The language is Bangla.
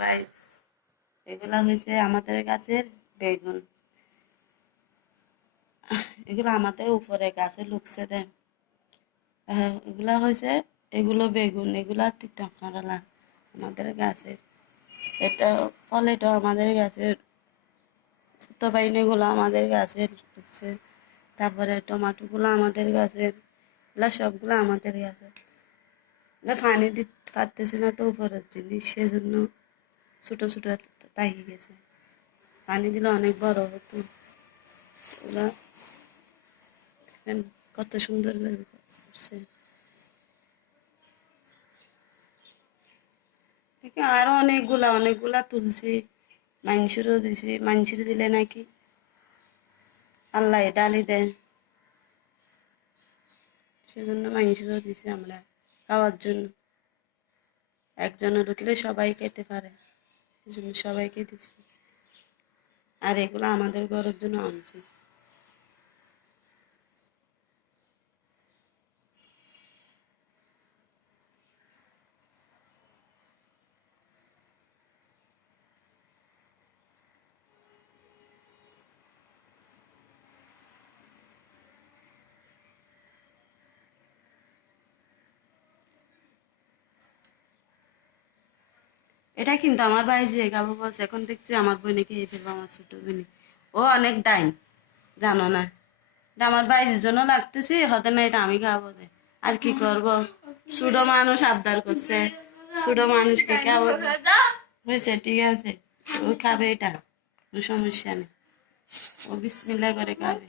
গাইস এগুলা হয়েছে আমাদের গাছের বেগুন। এগুলো আমাদের উপরে গাছে লুকছে দেন। এগুলা হয়েছে, এগুলো বেগুন, এগুলা তিতা করলা আমাদের গাছের। এটা ফলেটাও আমাদের গাছের, ফুটো বাইন এগুলো আমাদের গাছের লুকছে। তারপরে টমাটোগুলো আমাদের গাছের, এগুলা সবগুলো আমাদের গাছের। এগুলা পানি দিতে পারতেছে না তো উপরের জিনিস, সেজন্য ছোট ছোট তাই গেছে। পানি দিলে অনেক বড় হতো। ওরা দেখেন কত সুন্দর করে করছে। আরো অনেকগুলা তুলছি, মানুষেরও দিছি। মানুষের দিলে নাকি আল্লাহ ডালি দেয়, সেজন্য মানুষেরও দিছি আমরা খাওয়ার জন্য। একজনের রুখলে সবাই খেতে পারে, সেজন্য সবাইকে দিছি। আর এগুলো আমাদের ঘরের জন্য আনছি। এটা কিন্তু আমার ভাই যে গাবো বলছে, এখন দেখছি আমার বোনে খেয়ে ফেলবো, আমার ছোট বোনে। ও অনেক ডাইন, জানো না? এটা আমার ভাইয়ের জন্য লাগতেছি, হতে না এটা আমি খাবো দে। আর কি করব, ছোট মানুষ আবদার করছে, ছোট মানুষকে খাবো। হয়েছে, ঠিক আছে, ও খাবে, এটা কোনো সমস্যা নেই। ও বিসমিল্লাহ করে খাবে।